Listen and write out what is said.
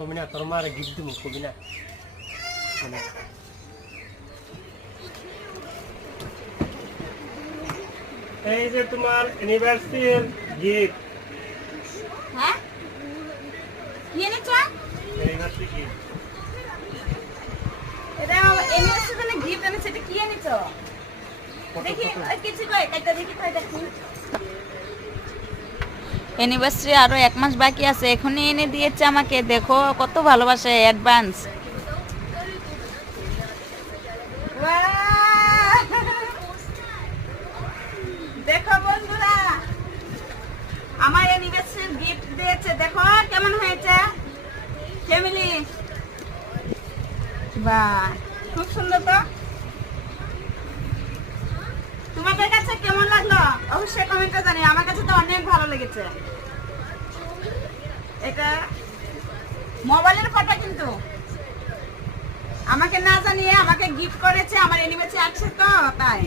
কবি না তোর মারে গিফট দিব কবি না এই যে তোমার অ্যানিভার্সারির গিফট। হ্যাঁ কি এনেছো? Anniversary gift. এটা অ্যানিভার্সারি জন্য গিফট এনেছো। এটা কি এনেছো দেখি? কিছু কই কাইটা দেখি কই দেখি। অ্যানিভার্সারি আরো 1 মাস বাকি আছে, এখনই এনে দিয়েছে আমাকে। দেখো কত ভালোবাসে, অ্যাডভান্স। দেখো বন্ধুরা, আমার অ্যানিভার্সারি গিফট দিয়েছে। দেখো কেমন হয়েছে ফ্যামিলি। বাহ, খুব সুন্দর। তো তোমাদের কাছে কেমন লাগলো অবশ্যই কমেন্টে জানিও। আমার কাছে তো অনেক ভালো লেগেছে। এটা মোবাইলের ফটো, কিন্তু আমাকে না জানিয়ে আমাকে গিফট করেছে। আমার অ্যানিভার্সারি আছে তো তাই।